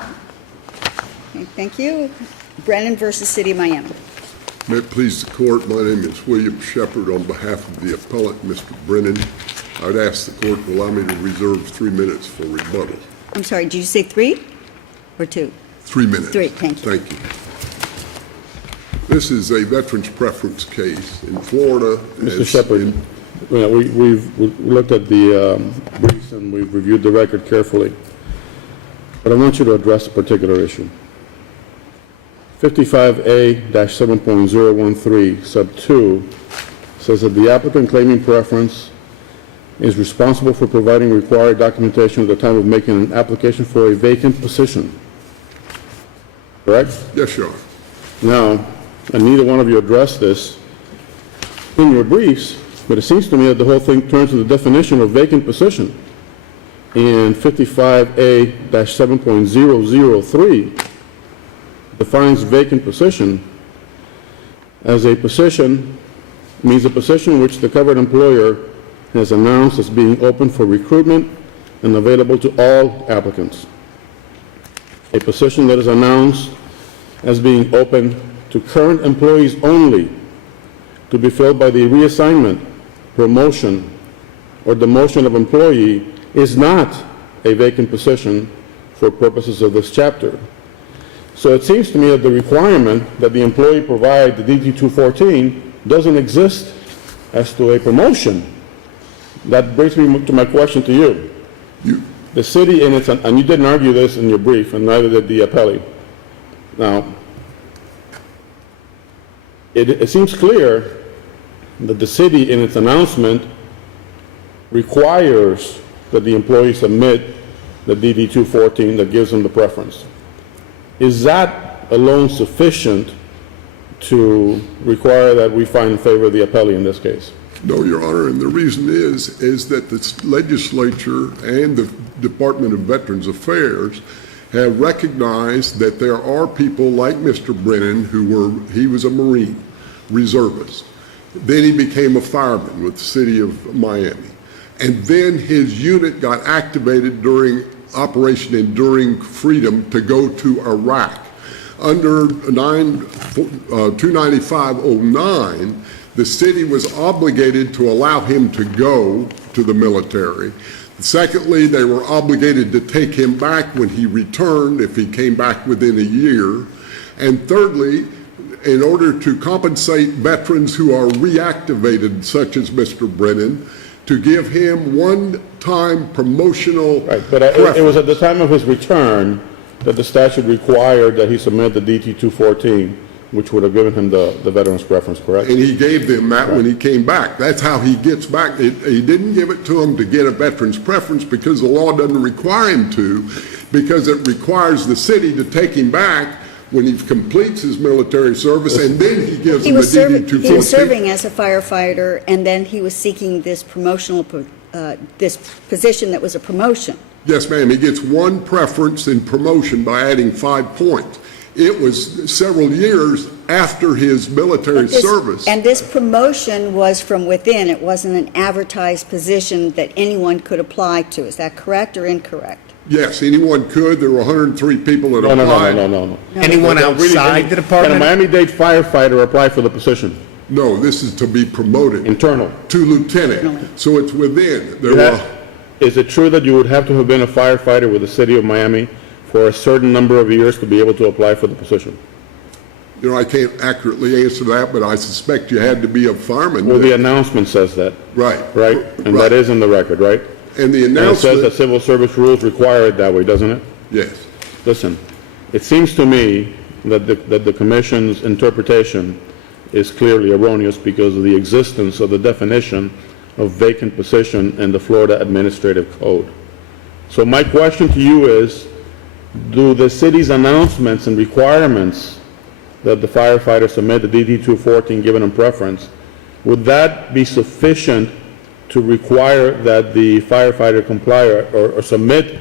Okay, thank you. Brennan versus City of Miami. May it please the court, my name is William Sheppard on behalf of the appellant, Mr. Brennan. I'd ask the court to allow me to reserve 3 minutes for rebuttal. I'm sorry, did you say 3 or 2? 3 minutes. 3, thank you. Thank you. This is a veterans preference case in Florida. Mr. Sheppard, we've looked at the briefs and we've reviewed the record carefully, but I want you to address a particular issue. 55A-7.013 sub 2 says that the applicant claiming preference is responsible for providing required documentation at the time of making an application for a vacant position. Correct? Yes, Your Honor. Now, and neither one of you addressed this in your briefs, but it seems to me that the whole thing turns to the definition of vacant position. And 55A-7.003 defines vacant position as a position, means a position which the covered employer has announced as being open for recruitment and available to all applicants. A position that is announced as being open to current employees only, to be filled by the reassignment, promotion, or demotion of employee, is not a vacant position for purposes of this chapter. So it seems to me that the requirement that the employee provide the DD-214 doesn't exist as to a promotion. That brings me to my question to you. The city, and you didn't argue this in your brief, and neither did the appellee. Now, it seems clear that the city, in its announcement, requires that the employee submit the DD-214 that gives them the preference. Is that alone sufficient to require that we find in favor of the appellee in this case? No, Your Honor, and the reason is that the legislature and the Department of Veterans Affairs have recognized that there are people like Mr. Brennan he was a Marine reservist. Then he became a fireman with the City of Miami. And then his unit got activated during Operation Enduring Freedom to go to Iraq. Under 29509, the city was obligated to allow him to go to the military. Secondly, they were obligated to take him back when he returned, if he came back within a year. And thirdly, in order to compensate veterans who are reactivated, such as Mr. Brennan, to give him one-time promotional Right, but it was at the time of his return that the statute required that he submit the DD-214, which would have given him the veteran's preference, correct? And he gave them that when he came back. That's how he gets back. He didn't give it to him to get a veteran's preference because the law doesn't require him to, because it requires the city to take him back when he completes his military service, and then he gives him the DD-214. He was serving as a firefighter, and then he was seeking this promotional, this position that was a promotion. Yes, ma'am. He gets one preference in promotion by adding 5 points. It was several years after his military service. And this promotion was from within. It wasn't an advertised position that anyone could apply to. Is that correct or incorrect? Yes, anyone could. There were 103 people that applied. No. Anyone outside the department? Can a Miami-Dade firefighter apply for the position? No, this is to be promoted. Internal. To lieutenant. So it's within. Is it true that you would have to have been a firefighter with the City of Miami for a certain number of years to be able to apply for the position? You know, I can't accurately answer that, but I suspect you had to be a fireman. Well, the announcement says that. Right. Right? And that is in the record, right? And the And it announcement. says that civil service rules require it that way, doesn't it? Yes. Listen, it seems to me that the Commission's interpretation is clearly erroneous because of the existence of the definition of vacant position in the Florida Administrative Code. So my question to you is, do the city's announcements and requirements that the firefighter submit the DD-214 given them preference, would that be sufficient to require that the firefighter comply or submit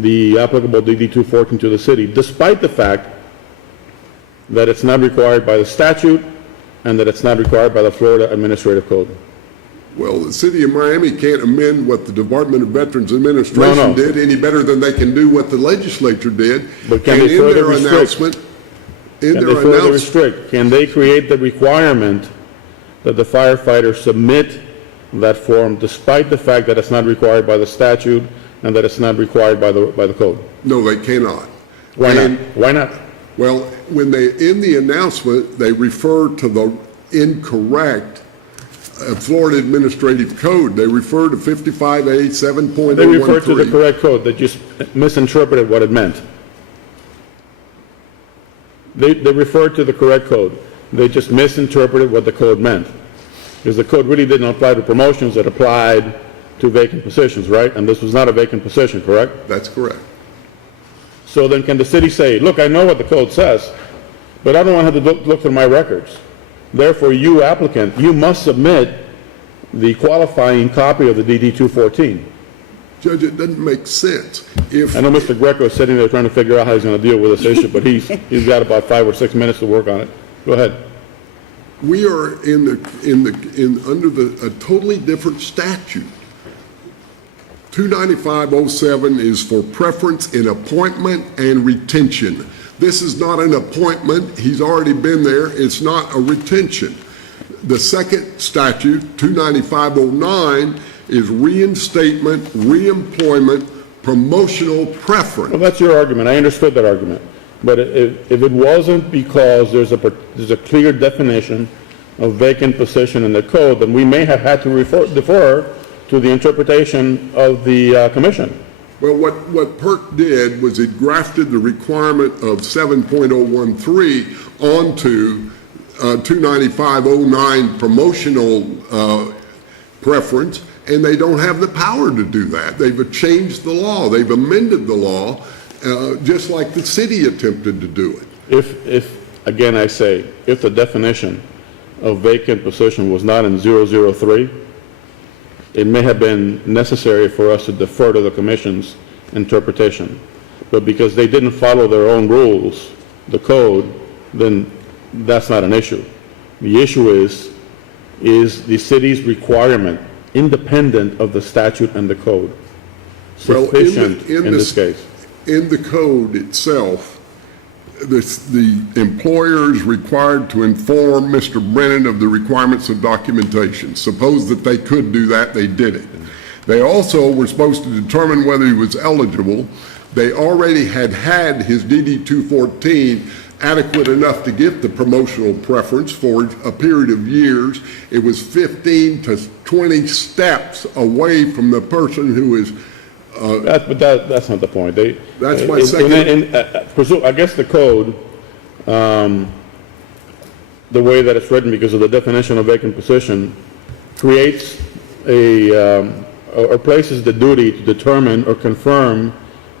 the applicable DD-214 to the city, despite the fact that it's not required by the statute and that it's not required by the Florida Administrative Code? Well, the city of Miami can't amend what the Department of Veterans Administration No, no. did any better than they can do what the legislature did. But can And they in further their restrict? announcement, in Can their they further announcement, restrict? Can they create the requirement that the firefighter submit that form despite the fact that it's not required by the statute and that it's not required by the code? no, they cannot. Why not? And- Why not? Well, when in the announcement, they refer to the incorrect Florida Administrative Code. They refer to 55A 7.013. They refer to the correct code. They just misinterpreted what it meant. They referred to the correct code. They just misinterpreted what the code meant. Because the code really didn't apply to promotions, it applied to vacant positions, right? And this was not a vacant position, correct? That's correct. So then can the city say, look, I know what the code says, but I don't want to have to look through my records. Therefore, you applicant, you must submit the qualifying copy of the DD 214. Judge, it doesn't make sense. If, I know Mr. Greco is sitting there trying to figure out how he's going to deal with this issue, but he's got about 5 or 6 minutes to work on it. Go ahead. we are under a totally different statute. 29507 is for preference in appointment and retention. This is not an appointment. He's already been there. It's not a retention. The second statute, 29509, is reinstatement, reemployment, promotional preference. Well, that's your argument. I understood that argument. But if it wasn't because there's a clear definition of vacant position in the code, then we may have had to defer to the interpretation of the commission. Well, what PERC did was it grafted the requirement of 7.013 onto 29509 promotional preference, and they don't have the power to do that. They've changed the law. They've amended the law, just like the city attempted to do it. If again I say, if the definition of vacant position was not in 003, it may have been necessary for us to defer to the commission's interpretation. But because they didn't follow their own rules, the code, then that's not an issue. The issue is the city's requirement, independent of the statute and the code, sufficient in this case? In the code itself, the employer is required to inform Mr. Brennan of the requirements of documentation. Suppose that they could do that, they did it. They also were supposed to determine whether he was eligible. They already had his DD 214 adequate enough to get the promotional preference for a period of years. It was 15 to 20 steps away from the person who is That's not the point. That's my second. I guess the code, the way that it's written because of the definition of vacant position, creates or places the duty to determine or confirm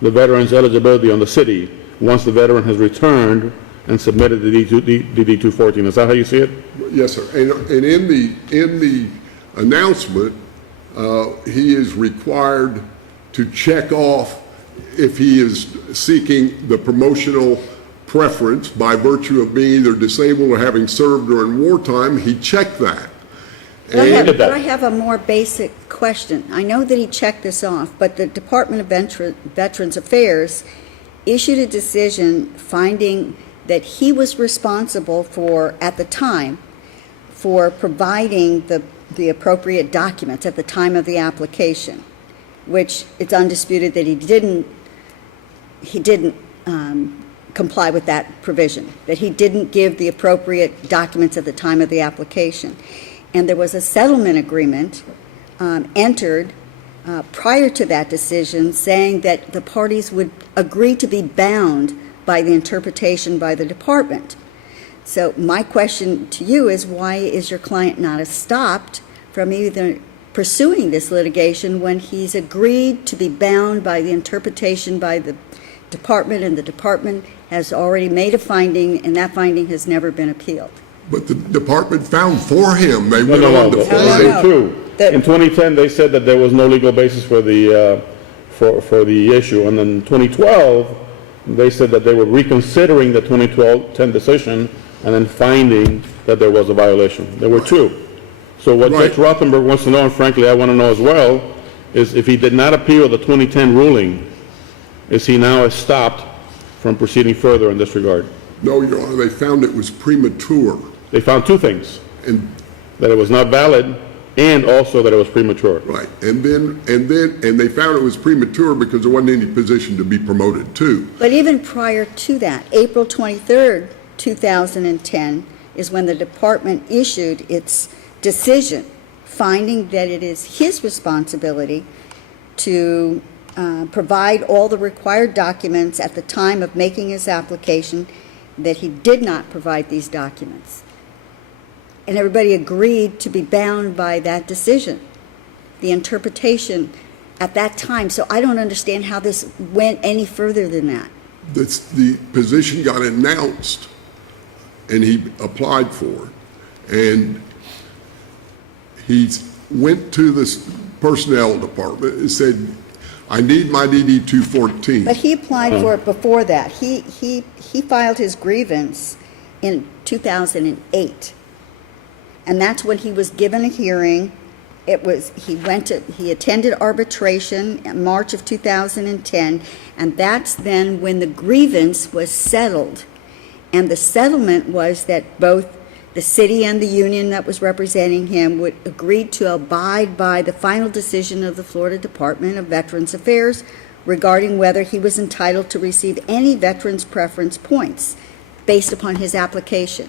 the veteran's eligibility on the city once the veteran has returned and submitted the DD 214. Is that how you see it? Yes, sir. And in the announcement, he is required to check off if he is seeking the promotional preference by virtue of being either disabled or having served during wartime. He checked that. But I have a more basic question. I know that he checked this off, but the Department of Veterans Affairs issued a decision finding that he was responsible for, at the time, for providing the appropriate documents at the time of the application, which it's undisputed that he didn't comply with that provision, that he didn't give the appropriate documents at the time of the application. And there was a settlement agreement entered prior to that decision saying that the parties would agree to be bound by the interpretation by the department. So my question to you is, why is your client not stopped from either pursuing this litigation when he's agreed to be bound by the interpretation by the department, and the department has already made a finding, and that finding has never been appealed? But the department found for him. They went No. on to That's find. not true. In 2010, they said that there was no legal basis for the for the issue, and then 2012, they said that they were reconsidering the 2010 decision and then finding that there was a violation. There were two. So what Right. Judge Rothenberg wants to know, and frankly, I want to know as well, is if he did not appeal the 2010 ruling, is he now stopped from proceeding further in this regard? No, Your Honor, they found it was premature. They found two things, And, that it was not valid and also that it was premature. right, and they found it was premature because there wasn't any position to be promoted to. But even prior to that, April 23rd, 2010, is when the department issued its decision, finding that it is his responsibility to provide all the required documents at the time of making his application, that he did not provide these documents. And everybody agreed to be bound by that decision, the interpretation at that time. So I don't understand how this went any further than that. The position got announced, and he applied for it. And he went to the personnel department and said, I need my DD 214. But he applied for it before that. He filed his grievance in 2008. And that's when he was given a hearing. He attended arbitration in March of 2010, and that's then when the grievance was settled. And the settlement was that both the city and the union that was representing him would agree to abide by the final decision of the Florida Department of Veterans Affairs regarding whether he was entitled to receive any veterans preference points based upon his application.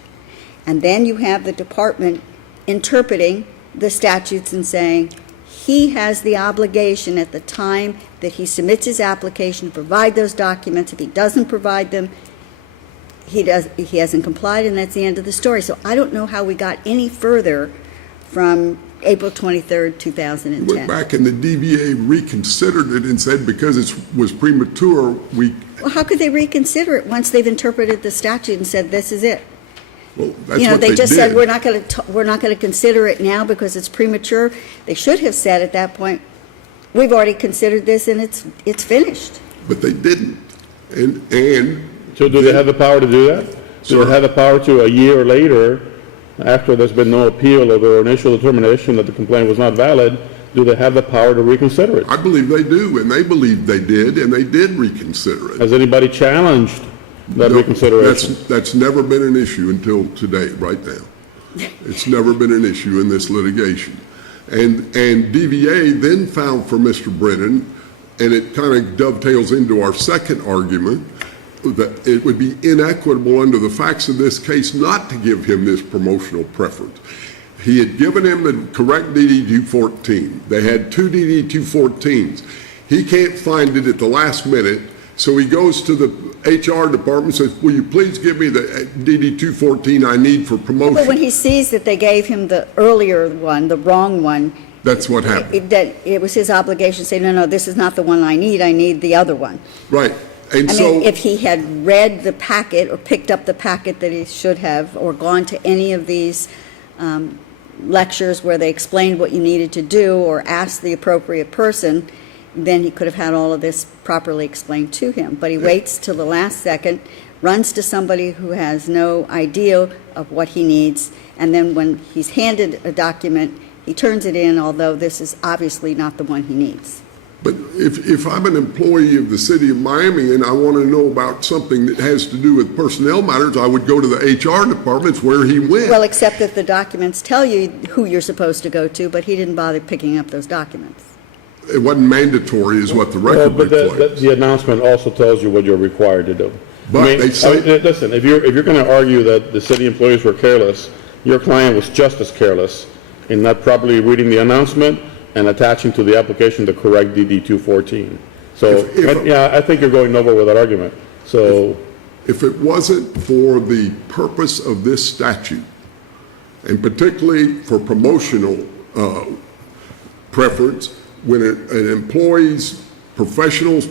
And then you have the department interpreting the statutes and saying he has the obligation at the time that he submits his application to provide those documents. If he doesn't provide them, he hasn't complied, and that's the end of the story. So I don't know how we got any further from April 23rd, 2010. Went back and the DVA reconsidered it and said because it was premature, Well, how could they reconsider it once they've interpreted the statute and said this is it? well, that's what They just said did. we're not going to consider it now because it's premature. They should have said at that point, we've already considered this and it's finished. But they didn't. And So do they have the power to do that? Do Sir? they have the power to, a year later, after there's been no appeal of their initial determination that the complaint was not valid, do they have the power to reconsider it? I believe they do, and they believe they did, and they did reconsider it. Has anybody challenged that No, reconsideration? That's never been an issue until today, right now. It's never been an issue in this litigation. And DVA then found for Mr. Brennan, and it kind of dovetails into our second argument, that it would be inequitable under the facts of this case not to give him this promotional preference. He had given him the correct DD 214. They had two DD 214s. He can't find it at the last minute, so he goes to the HR department and says, will you please give me the DD 214 I need for promotion? But when he sees that they gave him the earlier one, the wrong one, That's what happened. it was his obligation to say, no, this is not the one I need the other one. Right. And I so, mean, if he had read the packet or picked up the packet that he should have, or gone to any of these lectures where they explained what you needed to do, or asked the appropriate person, then he could have had all of this properly explained to him. But he waits till the last second, runs to somebody who has no idea of what he needs, and then when he's handed a document, he turns it in, although this is obviously not the one he needs. but if I'm an employee of the city of Miami and I want to know about something that has to do with personnel matters, I would go to the HR departments where he went. Well, except that the documents tell you who you're supposed to go to, but he didn't bother picking up those documents. It wasn't mandatory is what the Well, record but reflects. the announcement also tells you what you're required to do. But they say- Listen, if you're going to argue that the city employees were careless, your client was just as careless in not properly reading the announcement and attaching to the application the correct DD 214. So, yeah, I think you're going nowhere with that argument. So, If it wasn't for the purpose of this statute, and particularly for promotional preference, when an employee's professional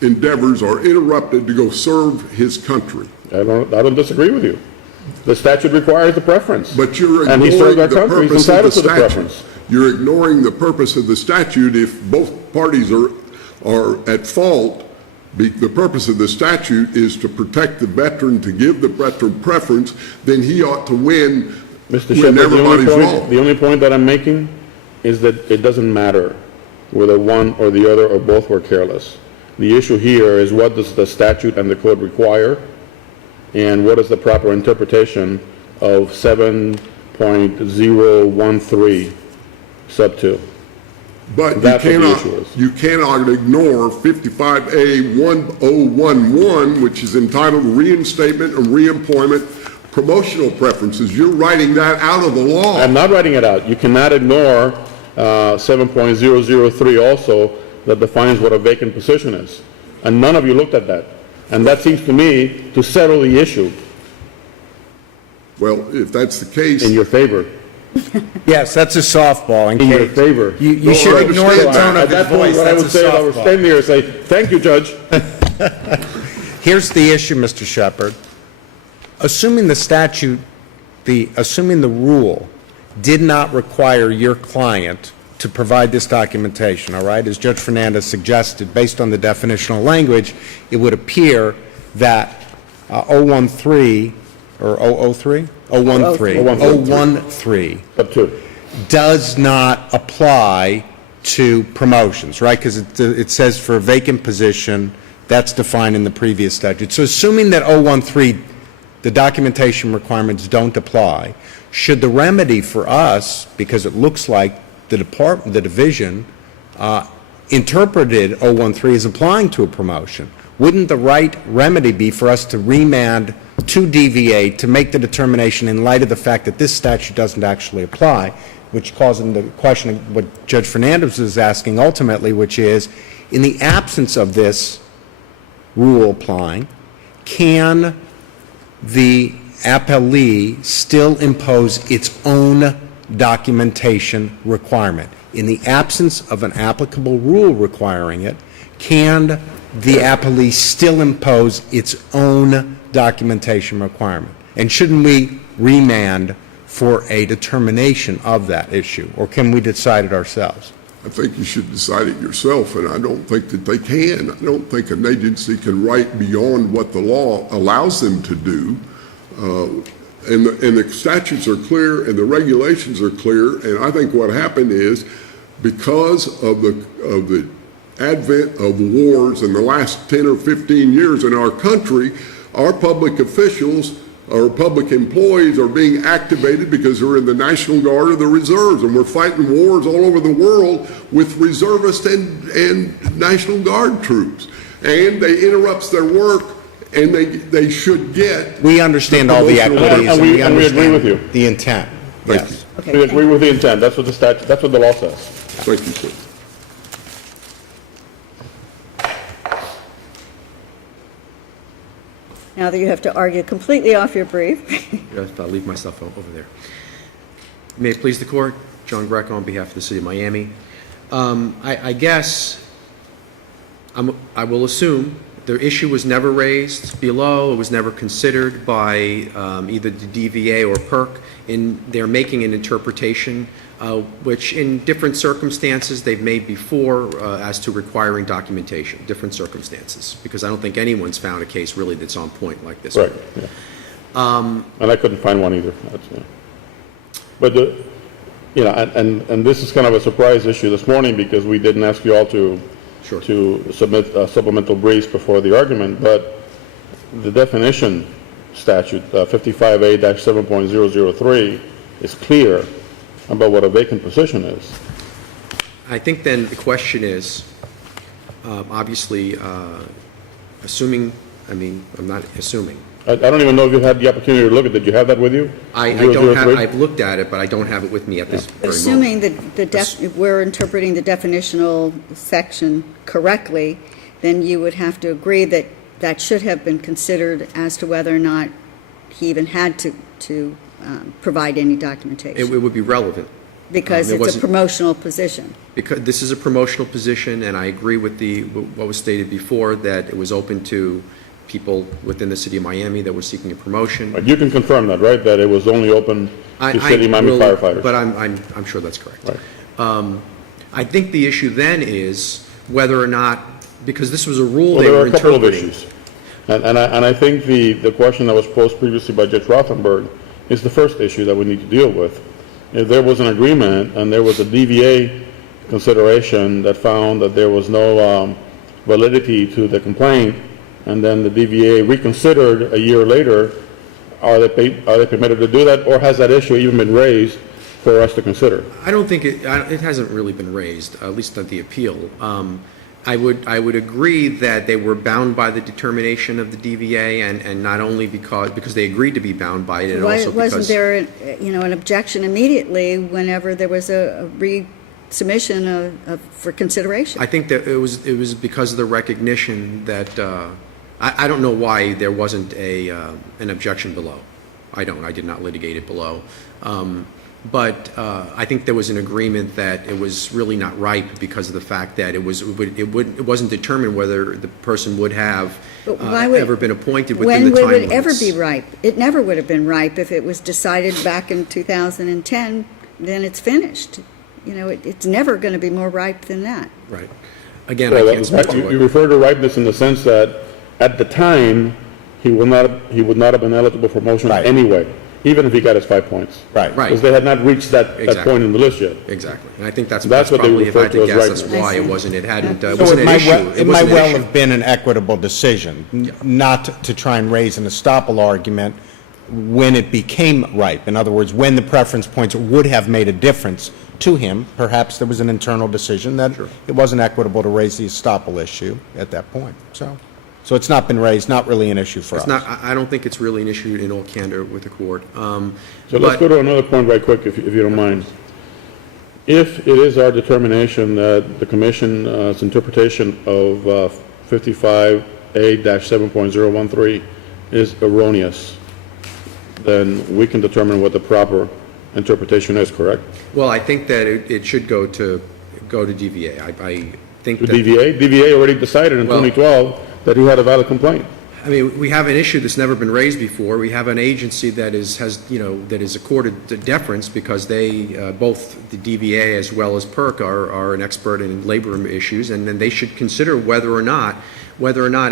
endeavors are interrupted to go serve his country, I don't disagree with you. The statute requires the preference. but you're And he ignoring served our the country, he's purpose of the entitled to the statute. preference. You're ignoring the purpose of the statute if both parties are at fault. The purpose of the statute is to protect the veteran, to give the veteran preference, then he ought to win Mr. when Sheppard, everybody's wrong. the only point that I'm making is that it doesn't matter whether one or the other or both were careless. The issue here is what does the statute and the code require, and what is the proper interpretation of 7.013 sub 2. But That's what the issue is. you cannot ignore 55A1011, which is entitled Reinstatement and Reemployment Promotional Preferences. You're writing that out of the law. I'm not writing it out. You cannot ignore 7.003 also, that defines what a vacant position is. And none of you looked at that. And that seems to me to settle the issue Well, if that's the case, in your favor. Yes, that's a softball. In your favor. You No, I should ignore the understand tone At of his that point, voice. what I That's would a say is I would softball. stand here and say, thank you, Judge. Here's the issue, Mr. Sheppard. Assuming the statute, assuming the rule did not require your client to provide this documentation, all right, as Judge Fernandez suggested, based on the definitional language, it would appear that 013, or 003? 013. 013 Up to. does not apply to promotions, right? Because it says for a vacant position, that's defined in the previous statute. So assuming that 013, the documentation requirements don't apply, should the remedy for us, because it looks like the division interpreted 013 as applying to a promotion, wouldn't the right remedy be for us to remand to DVA to make the determination in light of the fact that this statute doesn't actually apply, which causes the question of what Judge Fernandez is asking ultimately, which is, in the absence of this rule applying, can the appellee still impose its own documentation requirement? In the absence of an applicable rule requiring it, can the appellee still impose its own documentation requirement? And shouldn't we remand for a determination of that issue, or can we decide it ourselves? I think you should decide it yourself, and I don't think that they can. I don't think an agency can write beyond what the law allows them to do. And the statutes are clear and the regulations are clear, and I think what happened is because of the advent of wars in the last 10 or 15 years in our country, our public officials or public employees are being activated because they're in the National Guard or the reserves, and we're fighting wars all over the world with reservists and National Guard troops, and they interrupts their work, and they should get. We understand all the equities, And we agree with you. the intent. Thank Yes. Okay, We agree with the intent. That's what the statute, that's what the law says. Thank you, sir. now that you have to argue completely off your brief. I'll leave myself over there. May it please the court, John Greco on behalf of the City of Miami. I guess I will assume the issue was never raised below, it was never considered by either the DVA or PERC in their making an interpretation, which in different circumstances they've made before as to requiring documentation, different circumstances, because I don't think anyone's found a case really that's on point like this. Right, yeah. And I couldn't find one either. Yeah. But and this is kind of a surprise issue this morning because we didn't ask you all to Sure. to submit supplemental briefs before the argument, but the definition statute 55A-7.003 is clear about what a vacant position is. I think then the question is, obviously, assuming, I'm not assuming. I don't even know if you had the opportunity to look at it. Did you have that with you? I don't have, 003? I've looked at it, but I don't have it with me at this very moment. Assuming that we're interpreting the definitional section correctly, then you would have to agree that that should have been considered as to whether or not he even had to provide any documentation. It would be relevant. Because it it's a wasn't- promotional position. Because this is a promotional position, and I agree with what was stated before, that it was open to people within the City of Miami that were seeking a promotion. You can confirm that, right? That it was only open to City of Miami firefighters. But I'm sure that's correct. Right. I think the issue then is whether or not, because this was a rule Well, they there are were a couple of interpreting. issues. And I think the question that was posed previously by Judge Rothenberg is the first issue that we need to deal with. If there was an agreement and there was a DVA consideration that found that there was no validity to the complaint, and then the DVA reconsidered a year later, are they permitted to do that, or has that issue even been raised for us to consider? I don't think it hasn't really been raised, at least at the appeal. I would agree that they were bound by the determination of the DVA, and not only because they agreed to be bound by it, and Why also wasn't because there, an objection immediately whenever there was a resubmission for consideration? I think that it was because of the recognition that I don't know why there wasn't an objection below. I did not litigate it below. But I think there was an agreement that it was really not ripe because of the fact that it wasn't determined whether the person would have ever been appointed within the time When would it limits. ever be ripe? It never would have been ripe if it was decided back in 2010, then it's finished. It's never going to be more ripe than that. Right. Again, Well, I can't speak to you what. refer to ripeness in the sense that at the time, he would not have been eligible for promotion Right. anyway, even if he got his 5 points. Right. Right. Because they had not reached that Exactly. point in the list yet. Exactly. And I think that's That's what they probably, if I refer had to to as guess, that's ripeness. why I see. it wasn't So an issue. it might wasn't an well issue. have been an equitable decision, not to try and raise an estoppel argument when it became ripe. In other words, when the preference points would have made a difference to him, perhaps there was an internal decision that it wasn't equitable to raise the estoppel issue at that point. So it's not been raised, not really an issue for us. It's not, I don't think it's really an issue in all candor with the court. So let's go to another point right quick, if you don't mind. If it is our determination that the Commission's interpretation of 55A-7.013 is erroneous, then we can determine what the proper interpretation is, correct? Well, I think that it should go to DVA. I think To that. DVA? DVA already decided in Well- 2012 that he had a valid complaint. I mean, we have an issue that's never been raised before. We have an agency that that is accorded the deference because they, both the DVA as well as PERC are an expert in labor issues, and then they should consider whether or not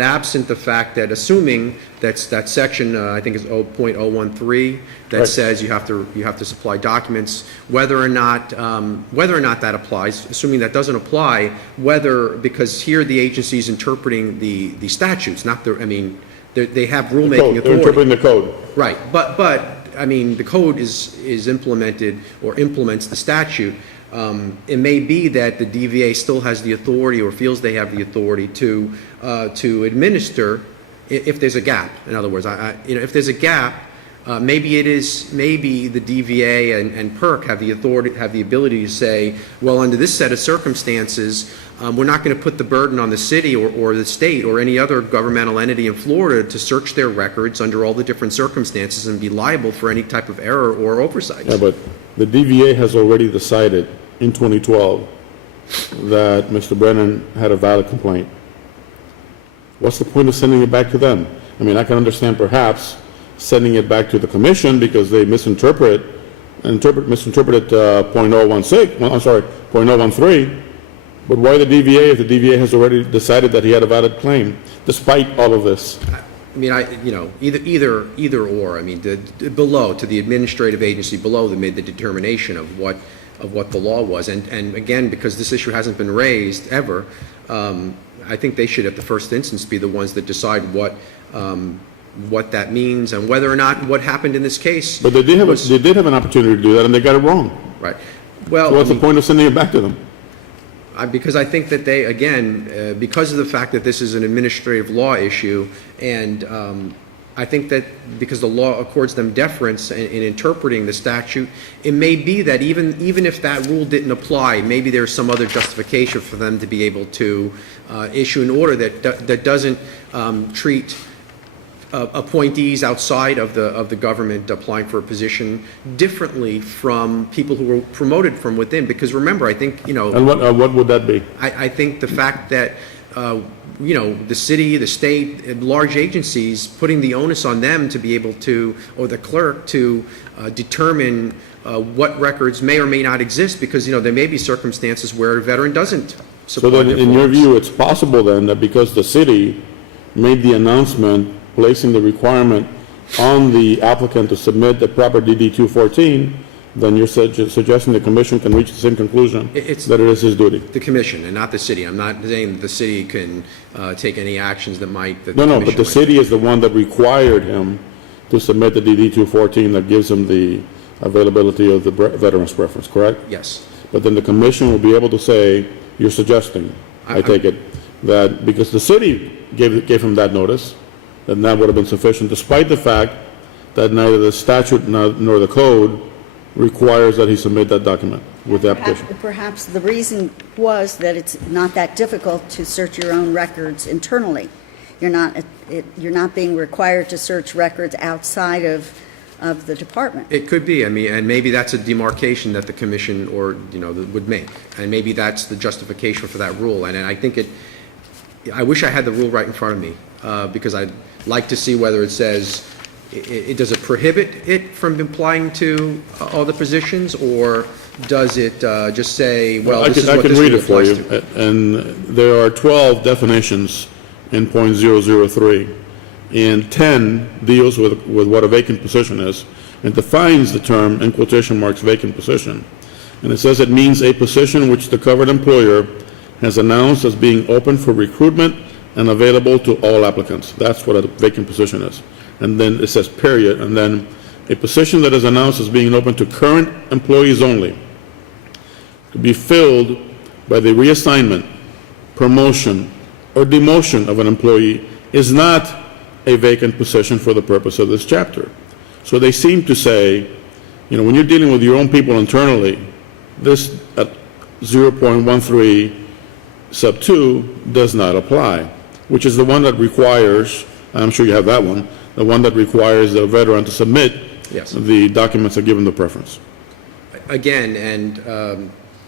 absent the fact that, assuming that section, I think is 0.013, that Right. says you have to supply documents, whether or not that applies, assuming that doesn't apply, because here the agency is interpreting the statutes, not they have rulemaking Code. They're authority. interpreting the code. Right, but, I mean, the code is implemented or implements the statute. It may be that the DVA still has the authority or feels they have the authority to administer if there's a gap. In other words, if there's a gap, maybe the DVA and PERC have the ability to say, well, under this set of circumstances, we're not going to put the burden on the city or the state or any other governmental entity in Florida to search their records under all the different circumstances and be liable for any type of error or oversight. Yeah, but the DVA has already decided in 2012 that Mr. Brennan had a valid complaint. What's the point of sending it back to them? I mean, I can understand perhaps sending it back to the commission because they misinterpreted .013, but why the DVA if the DVA has already decided that he had a valid claim, despite all of this? I mean, either or. I mean, below, to the administrative agency below, they made the determination of what the law was. And again, because this issue hasn't been raised ever, I think they should, at the first instance, be the ones that decide what that means and whether or not what happened in this case. But they did have an opportunity to do that, and they got it wrong. Right. So Well, what's the point of sending it back to them? because I think that they, again, because of the fact that this is an administrative law issue, and I think that because the law accords them deference in interpreting the statute, it may be that even if that rule didn't apply, maybe there's some other justification for them to be able to issue an order that doesn't treat appointees outside of the government applying for a position differently from people who were promoted from within. Because remember, I think, And what would that be? I think the fact that, the city, the state, large agencies, putting the onus on them to be able to, or the clerk to determine what records may or may not exist, because, there may be circumstances where a veteran doesn't So supply then, their in your forms. view, it's possible then that because the city made the announcement placing the requirement on the applicant to submit the proper DD 214, then you're suggesting the commission can reach the same conclusion that it is his duty. The commission and not the city. I'm not saying that the city can take any actions that might. That No, the no, but commission the might city take. is the one that required him to submit the DD 214 that gives him the availability of the veteran's preference, correct? Yes. But then the commission will be able to say, you're suggesting, I take it, that because the city gave him that notice, then that would have been sufficient, despite the fact that neither the statute nor the code requires that he submit that document with the application. Perhaps the reason was that it's not that difficult to search your own records internally. You're not being required to search records outside of the department. It could be. I mean, and maybe that's a demarcation that the commission would make, and maybe that's the justification for that rule. And I think I wish I had the rule right in front of me because I'd like to see whether it says. Does it prohibit it from applying to all the positions, or does it just say, well, this is what this rule applies to? I can read it for you. And there are 12 definitions in .003, and 10 deals with what a vacant position is, and defines the term, in quotation marks, vacant position. And it says it means a position which the covered employer has announced as being open for recruitment and available to all applicants. That's what a vacant position is. And then it says period, and then a position that is announced as being open to current employees only to be filled by the reassignment, promotion, or demotion of an employee is not a vacant position for the purpose of this chapter. So they seem to say, when you're dealing with your own people internally, this 0.13 sub 2 does not apply, which is the one that requires, I'm sure you have that one, the one that requires the veteran to submit the documents that give him the preference. Again, and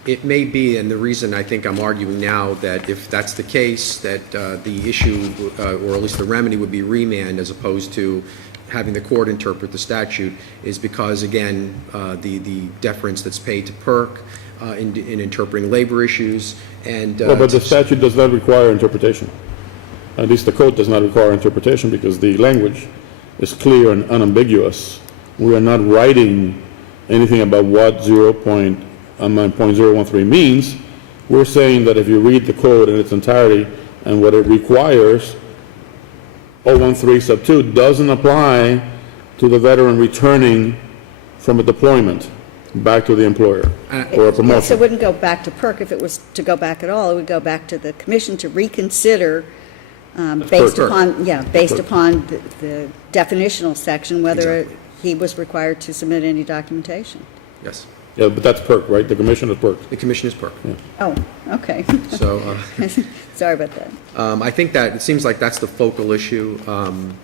it may be, and the reason I think I'm arguing now that if that's the case, that the issue, or at least the remedy, would be remand as opposed to having the court interpret the statute, is because, again, the deference that's paid to PERC in interpreting labor issues. And but the statute does not require interpretation. At least the code does not require interpretation because the language is clear and unambiguous. We are not writing anything about what 0.013 means. We're saying that if you read the code in its entirety and what it requires, 013 sub 2 doesn't apply to the veteran returning from a deployment back to the employer or a promotion. So it wouldn't go back to PERC if it was to go back at all. It would go back to the commission to reconsider based upon the definitional section, whether he was required to submit any documentation. Yes. Yeah, but that's PERC, right? The commission is PERC. The commission is PERC. Yeah. Oh, okay. So Sorry about that. I think that it seems like that's the focal issue, and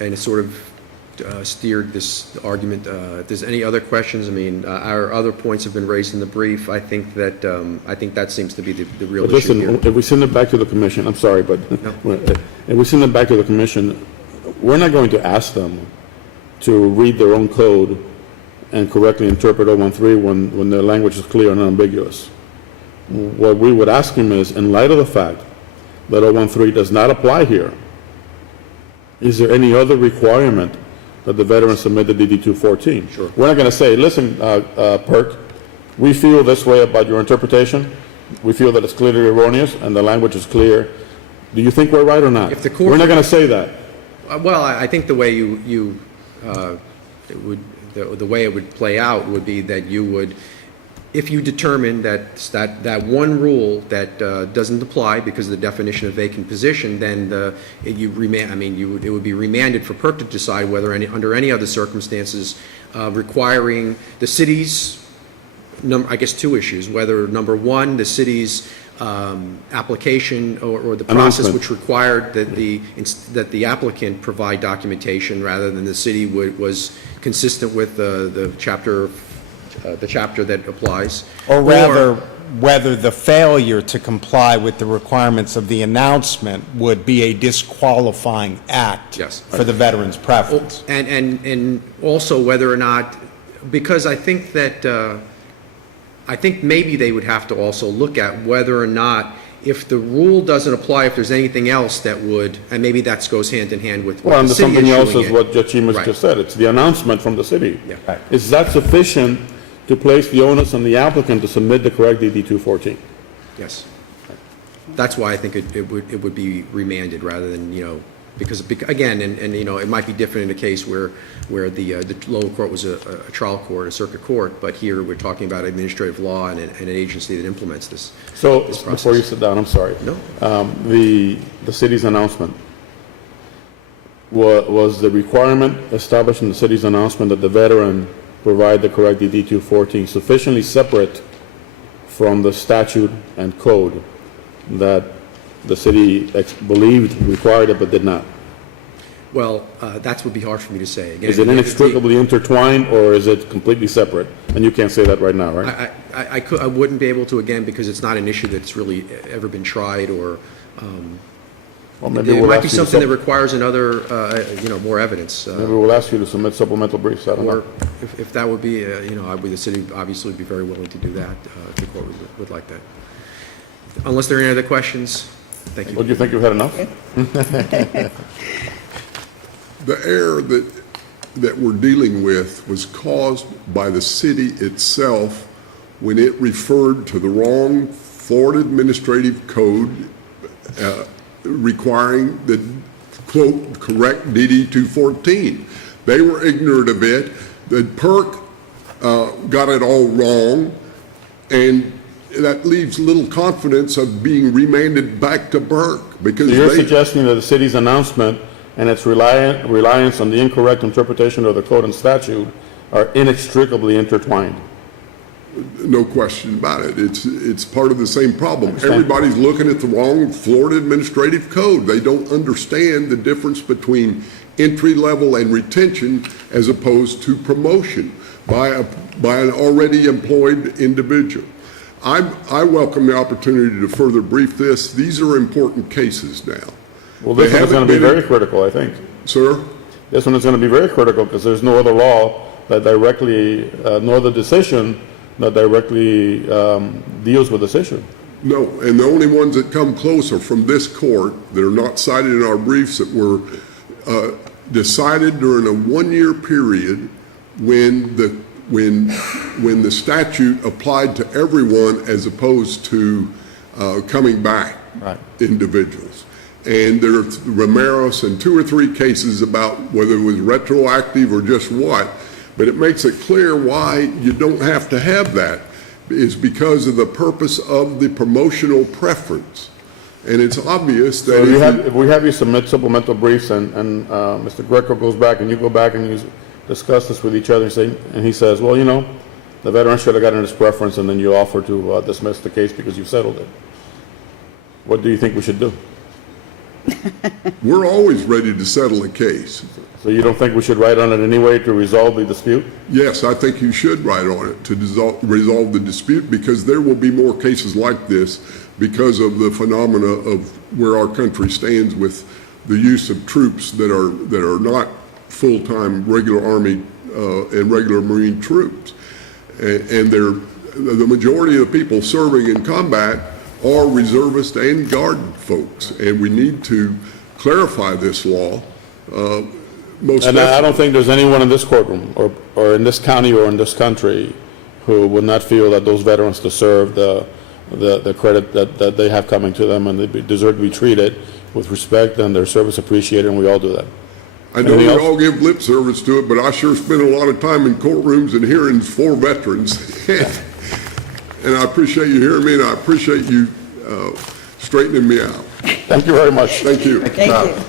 it sort of steered this argument. If there's any other questions, I mean, our other points have been raised in the brief. I think that seems to be the real But issue listen, here. if we send it back to the commission, I'm sorry, but if we send it back to the commission, we're not going to ask them to read their own code and correctly interpret 013 when the language is clear and unambiguous. What we would ask him is, in light of the fact that 013 does not apply here, is there any other requirement that the veteran submit the DD 214? Sure. We're not going to say, listen, PERC, we feel this way about your interpretation. We feel that it's clearly erroneous and the language is clear. Do you think we're right or not? If the court- We're not going to say that. Well, I think the way the way it would play out would be that you would, if you determine that one rule that doesn't apply because of the definition of vacant position, then it would be remanded for PERC to decide whether under any other circumstances requiring the city's, I guess, two issues, whether, number one, the city's application or the process Announcement. which required that the applicant provide documentation rather than the city was consistent with the chapter that applies. Or rather, whether the failure to comply with the requirements of the announcement would be a disqualifying act Yes. for the veteran's preference. And also whether or not, because I think maybe they would have to also look at whether or not if the rule doesn't apply, if there's anything else that would, and maybe that goes hand in hand with Well, what and the city something else issuing is it. what Judge Sheamus Right. just said. It's the announcement from the city. Yeah. Right. Is that sufficient to place the onus on the applicant to submit the correct DD 214? Yes. That's why I think it would be remanded rather than, because, again, and, it might be different in a case where the lower court was a trial court, a circuit court, but here we're talking about administrative law and an agency that implements this. So, This before you process. sit down, I'm sorry. No. The city's announcement, was the requirement established in the city's announcement that the veteran provide the correct DD 214 sufficiently separate from the statute and code that the city believed required it but did not? Well, that would be hard for me to say. Again, Is it inextricably intertwined, or is it completely separate? And you can't say that right now, right? I wouldn't be able to, again, because it's not an issue that's really ever been tried, or Well, maybe it we'll might ask be you to something that sub- requires another, more evidence. Maybe we'll ask you to submit supplemental briefs, I don't Or know. if that would be, the city obviously would be very willing to do that, if the court would like that. Unless there are any other questions, thank you. Well, do you think you've had enough? The error that we're dealing with was caused by the city itself when it referred to the wrong Florida Administrative Code requiring the, quote, correct DD 214. They were ignorant of it. The PERC got it all wrong, and that leaves little confidence of being remanded back to PERC, because So you're they... suggesting that the city's announcement and its reliance on the incorrect interpretation of the code and statute are inextricably intertwined? No question about it. It's part of the same problem. Understand. Everybody's looking at the wrong Florida Administrative Code. They don't understand the difference between entry level and retention as opposed to promotion by an already employed individual. I welcome the opportunity to further brief this. These are important cases now. Well, this They one is going haven't to be been- very critical, I think. Sir? This one is going to be very critical because there's no other law that directly, no other decision that directly deals with this issue. No, and the only ones that come close are from this court that are not cited in our briefs, that were decided during a one-year period when the statute applied to everyone as opposed to coming back Right. individuals. And there are Ramirez and 2 or 3 cases about whether it was retroactive or just what, but it makes it clear why you don't have to have that, is because of the purpose of the promotional preference. And it's obvious that So if if we have you submit supplemental briefs and Mr. Greco goes back and you go back and you discuss this with each other and he says, well, the veteran should have gotten his preference, and then you offer to dismiss the case because you settled it. What do you think we should do? we're always ready to settle a case. So you don't think we should write on it anyway to resolve the dispute? Yes, I think you should write on it to resolve the dispute, because there will be more cases like this because of the phenomena of where our country stands with the use of troops that are not full-time regular Army and regular Marine troops. And the majority of the people serving in combat are reservist and guard folks, and we need to clarify this law. Most And I definitely. don't think there's anyone in this courtroom or in this county or in this country who would not feel that those veterans deserve the credit that they have coming to them, and they deserve to be treated with respect and their service appreciated, and we all do that. I know Anything we else? all give lip service to it, but I sure spend a lot of time in courtrooms and hearings for veterans. And I appreciate you hearing me, and I appreciate you straightening me out. Thank you very much. Thank you. Thank you.